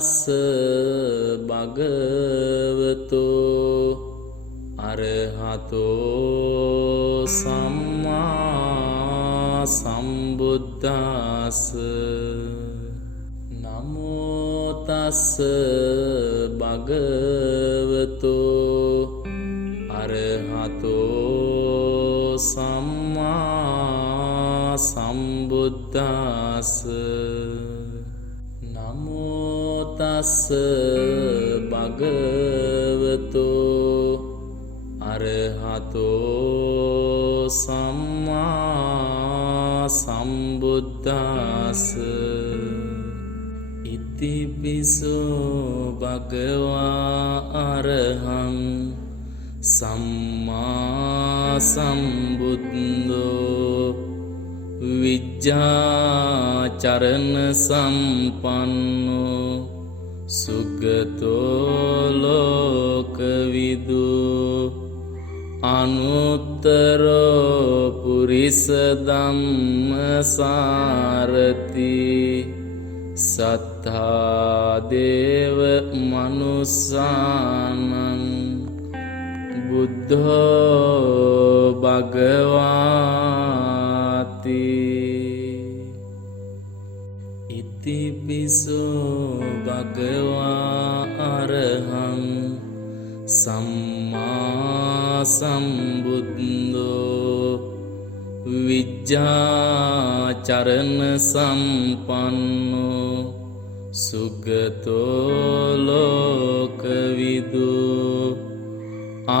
තස්ස භගවතු අරහතෝ සම්මා සම්බුද්දස්ස නමෝ තස්ස භගවතු අරහතෝ සම්මා සම්බුද්දස්ස නමෝ තස්ස භගවතු අරහතෝ සම්මා සම්බුද්දස්ස ඉතිපිසෝ භගවා අරහං සම්මා සම්බුද්ධෝ විජ්ජාචරණ සම්පන්නෝ සුගතෝ ලෝකවිදු අනුත්තරෝ පුරිස ධම්මසාරති සත්තා දේව මනුස්සානං බුද්ධෝ භගවාති ඉතිපිසෝ භගවා අරහං සම්මා සම්බුද්ධෝ විජ්ජාචරණ සම්පන්නෝ සුගතෝ ලෝකවිදු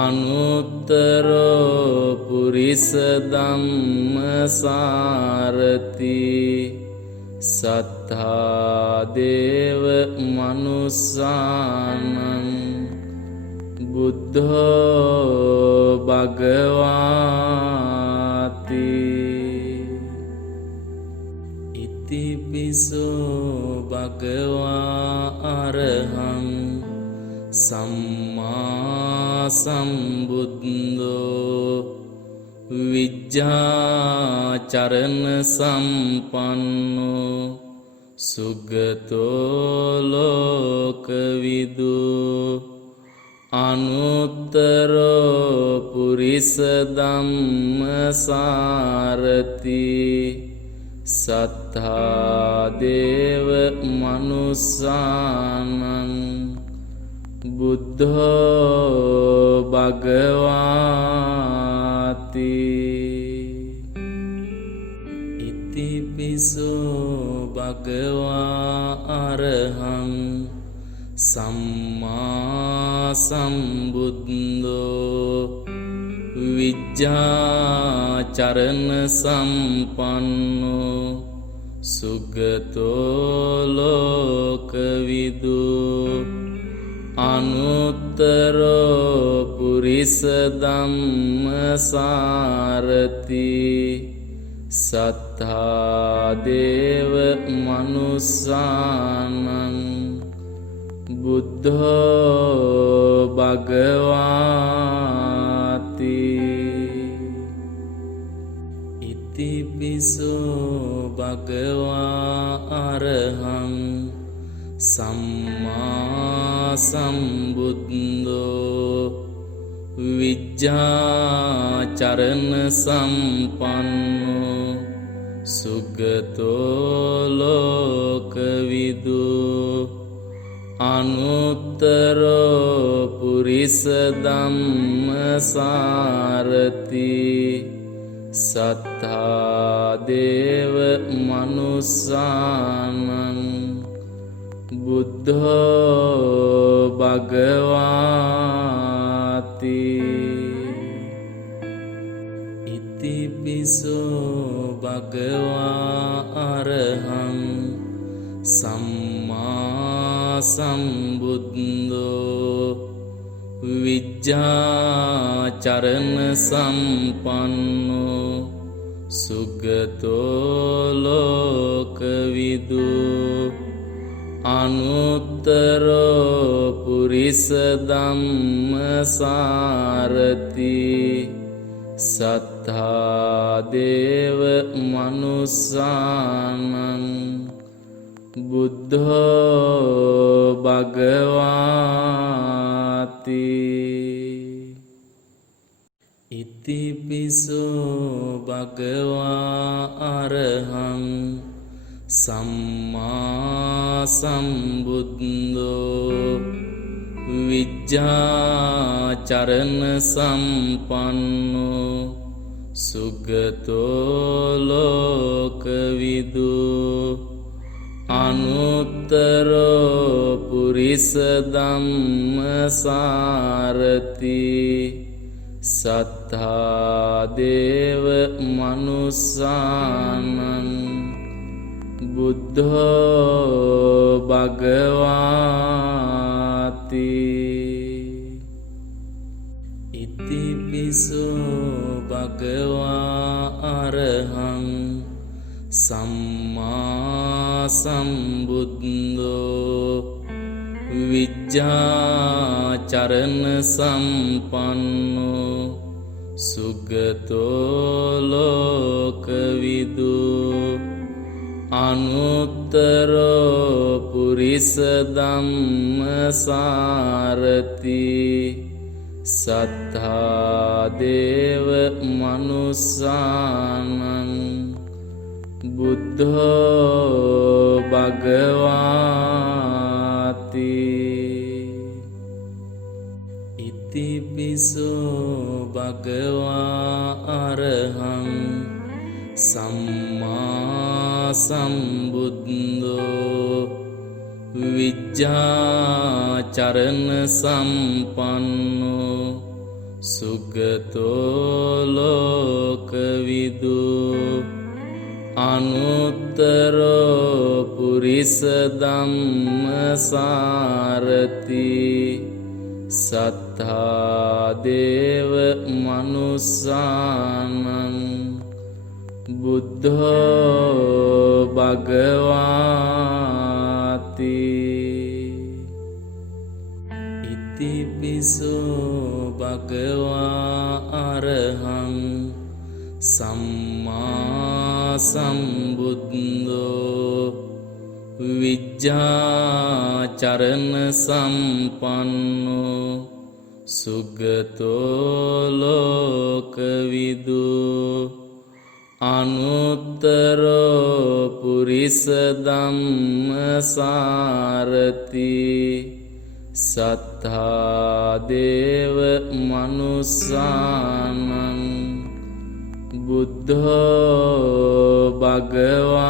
අනුත්තරෝ පුරිස ධම්මසාරති සත්තා දේව මනුස්සානං බුද්ධෝ භගවාති ඉතිපිසෝ භගවා අරහං සම්මා සම්බුද්ධෝ විජ්ජාචරණ සම්පන්නෝ සුගතෝ ලෝකවිදු අනුත්තරෝ පුරිස ධම්මසාරති සත්තා දේව මනුස්සානං බුද්ධෝ භගවාති ඉතිපිසෝ භගවා අරහං සම්මා සම්බුද්ධෝ විජ්ජාචරණ සම්පන්නෝ සුගතෝ ලෝකවිදු අනුත්තරෝ පුරිස ධම්මසාරති සත්තා දේව මනුස්සානං බුද්ධෝ භගවාති ඉතිපිසෝ භගවා අරහං සම්මා සම්බුද්ධෝ විජ්ජාචරණ සම්පන්නෝ සුගතෝ ලෝකවිදු අනුත්තරෝ පුරිස ධම්මසාරති සත්තා දේව මනුස්සානං බුද්ධෝ භගවාති ඉතිපිසෝ භගවා අරහං සම්මා සම්බුද්ධෝ විජ්ජාචරණ සම්පන්නෝ සුගතෝ ලෝකවිදු අනුත්තරෝ පුරිස ධම්මසාරති සත්තා දේව මනුස්සානං බුද්ධෝ භගවාති ඉතිපිසෝ භගවා අරහං සම්මා සම්බුද්ධෝ විජ්ජාචරණ සම්පන්නෝ සුගතෝ ලෝකවිදු අනුත්තරෝ පුරිස ධම්මසාරති සත්තා දේව මනුස්සානං බුද්ධෝ භගවාති ඉතිපිසෝ භගවා අරහං සම්මා සම්බුද්ධෝ විජ්ජාචරණ සම්පන්නෝ සුගතෝ ලෝකවිදු අනුත්තරෝ පුරිස ධම්මසාරති සත්තා දේව මනුස්සානං බුද්ධෝ භගවාති ඉතිපිසෝ භගවා අරහං සම්මා සම්බුද්ධෝ විජ්ජාචරණ සම්පන්නෝ සුගතෝ ලෝකවිදු අනුත්තරෝ පුරිස ධම්මසාරති සත්තා දේව මනුස්සානං බුද්ධෝ භගවාති ඉතිපිසෝ භගවා අරහං සම්මා සම්බුද්ධෝ විජ්ජාචරණ සම්පන්නෝ සුගතෝ ලෝකවිදු අනුත්තරෝ පුරිස ධම්මසාරති සත්තා දේව මනුස්සානං බුද්ධෝ භගවාති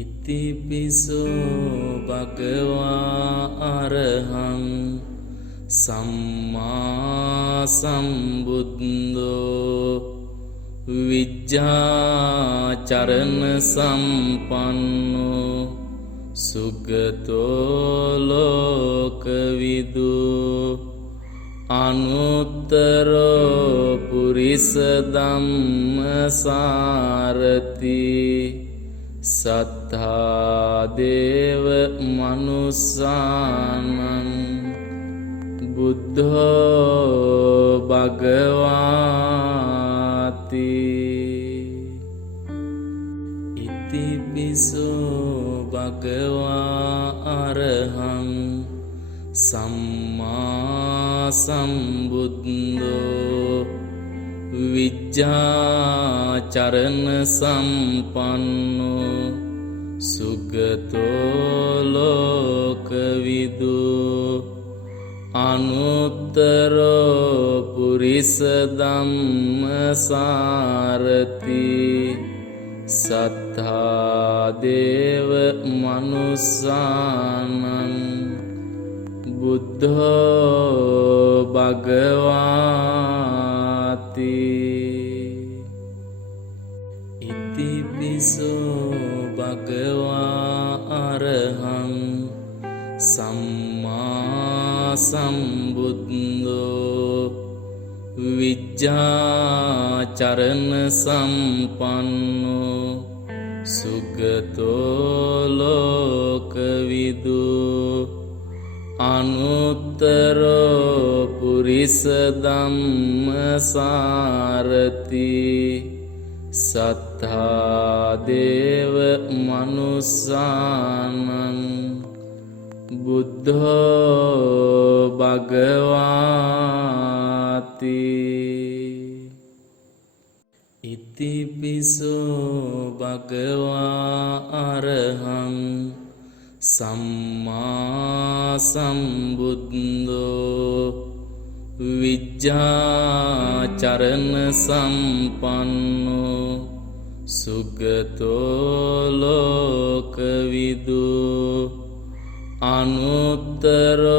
ඉතිපිසෝ භගවා අරහං සම්මා සම්බුද්ධෝ විජ්ජාචරණ සම්පන්නෝ සුගතෝ ලෝකවිදු අනුත්තරෝ පුරිස ධම්මසාරති සත්තා දේව මනුස්සානං බුද්ධෝ භගවාති ඉතිපිසෝ භගවා අරහං සම්මා සම්බුද්ධෝ විජ්ජාචරණ සම්පන්නෝ සුගතෝ ලෝකවිදු අනුත්තරෝ පුරිස ධම්මසාරති සත්තා දේව මනුස්සානං බුද්ධෝ භගවාති ඉතිපිසෝ භගවා අරහං සම්මා සම්බුද්ධෝ විජ්ජාචරණ සම්පන්නෝ සුගතෝ ලෝකවිදු අනුත්තරෝ පුරිස ධම්මසාරති සත් සත්තා දේව මනුස්සානං බුද්ධෝ භගවාති ඉතිපිසෝ භගවා අරහං සම්මා සම්බුද්ධෝ විජ්ජාචරණ සම්පන්නෝ සුගතෝ ලෝකවිදු අනුත්තරෝ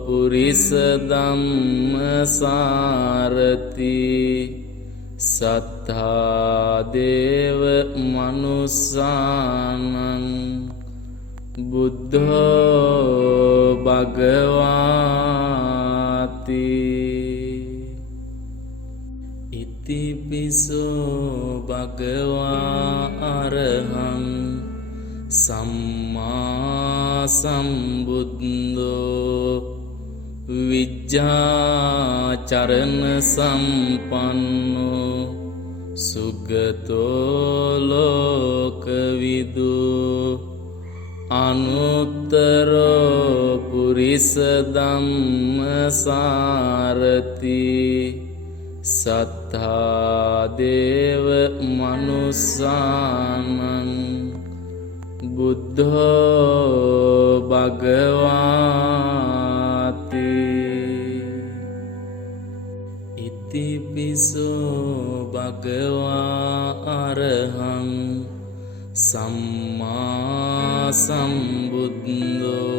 පුරිස ධම්මසාරති සත්තා දේව මනුස්සානං බුද්ධෝ භගවාති ඉතිපිසෝ භගවා අරහං සම්මා සම්බුද්ධෝ විජ්ජාචරණ සම්පන්නෝ සුගතෝ ලෝකවිදු අනුත්තරෝ පුරිස ධම්මසාරති සත්තා දේව මනුස්සානං බුද්ධෝ භගවාති ඉතිපිසෝ භගවා අරහං සම්මා සම්බුද්ධෝ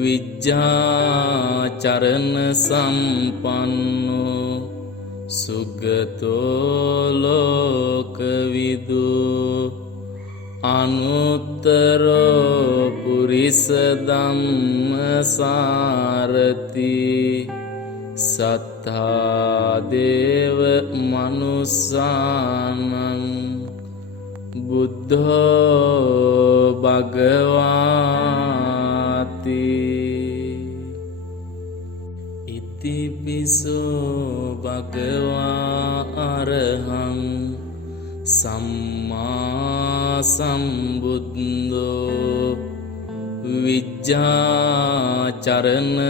විජ්ජාචරණ සම්පන්නෝ සුගතෝ ලෝකවිදු අනුත්තරෝ පුරිස ධම්මසාරති සත්තා දේව මනුස්සානං බුද්ධෝ භගවාති ඉතිපිසෝ භගවා අරහං සම්මා සම්බුද්ධෝ විජ්ජාචරණ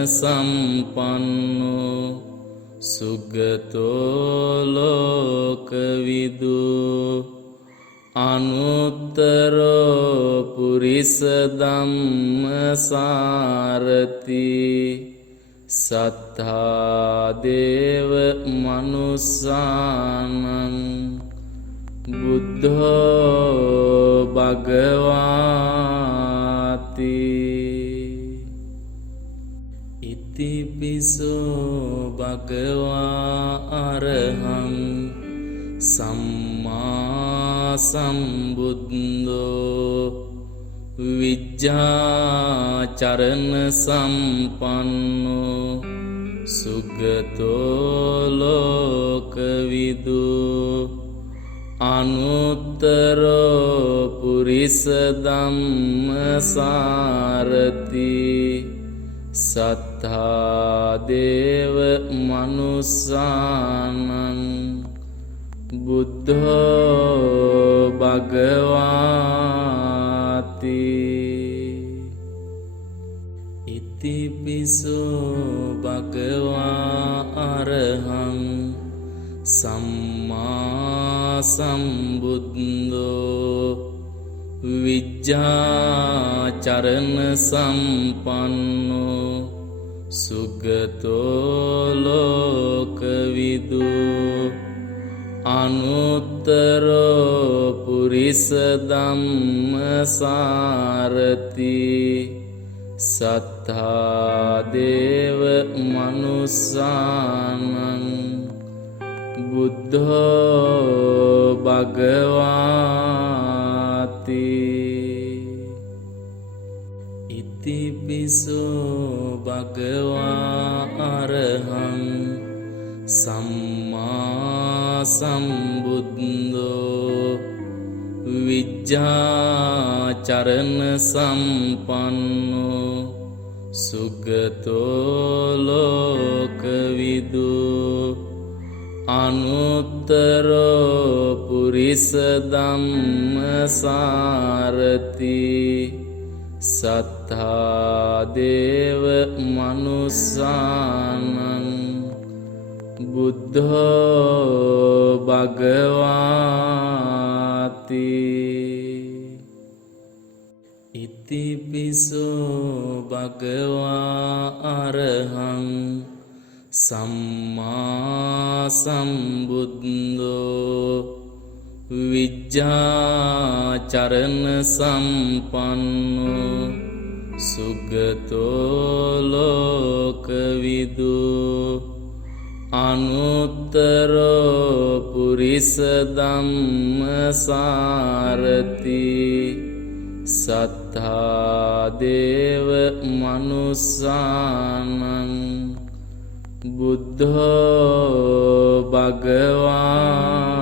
සම්පන්නෝ සුගතෝ ලෝකවිදු අනුත්තරෝ පුරිස ධම්මසාරති සත්තා දේව මනුස්සානං බුද්ධෝ භගවාති ඉතිපිසෝ භගවා අරහං සම්මා සම්බුද්ධෝ විජ්ජාචරණ සම්පන්නෝ සුගතෝ ලෝකවිදු අනුත්තරෝ පුරිස ධම්මසාරති සත්තා දේව මනුස්සානං බුද්ධෝ භගවාති ඉතිපිසෝ භගවා අරහං සම්මා සම්බුද්ධෝ විජ්ජාචරණ සම්පන්නෝ සුගතෝ ලෝකවිදු අනුත්තරෝ පුරිස ධම්මසාරති සත්තා දේව මනුස්සානං බුද්ධෝ භගවාති ඉතිපිසෝ භගවා අරහං සම්මා සම්බුද්ධෝ විජ්ජාචරණ සම්පන්නෝ සුගතෝ ලෝකවිදු අනුත්තරෝ පුරිස ධම්මසාරති සත්තා දේව මනුස්සානං බුද්ධෝ භගවාති ඉතිපිසෝ භගවා අරහං සම්මා සම්බුද්ධෝ විජ්ජාචරණ සම්පන්නෝ සුගතෝ ලෝකවිදු අනුත්තරෝ පුරිස ධම්මසාරති සත්තා දේව මනුස්සානං බුද්ධෝ භගවා